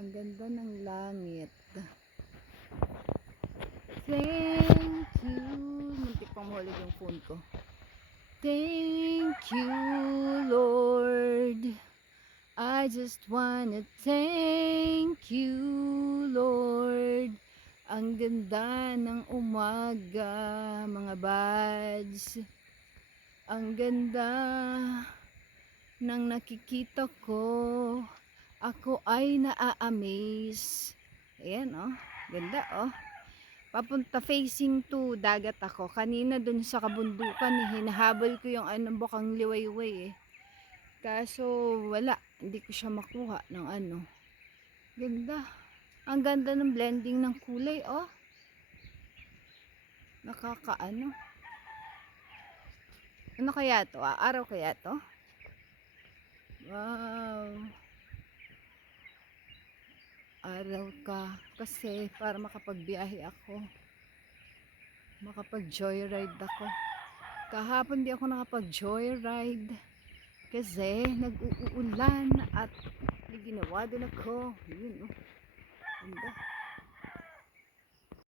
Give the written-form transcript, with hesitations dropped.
Ang ganda ng langit. Thank you. Muntik pang mahulog yung phone ko. Thank you, Lord. I just wanna thank you, Lord. Ang ganda ng umaga, mga buds. Ang ganda ng nakikita ko. Ako ay naa-amaze. Ayan, oh. Ganda, oh. Papunta facing to dagat ako. Kanina dun sa kabundukan, hinahabol ko yung bukang liwayway, eh. Kaso, wala. Hindi ko siya makuha ng ano. Ganda. Ang ganda ng blending ng kulay, oh. Nakakaano. Ano kaya to? Araw kaya to? Wow. Araw ka. Kasi para makapagbiyahe ako. Makapag-joyride ako. Kahapon di ako nakapag-joyride. Kasi nag-uulan at may ginawa din ako. Yun, oh. Ganda.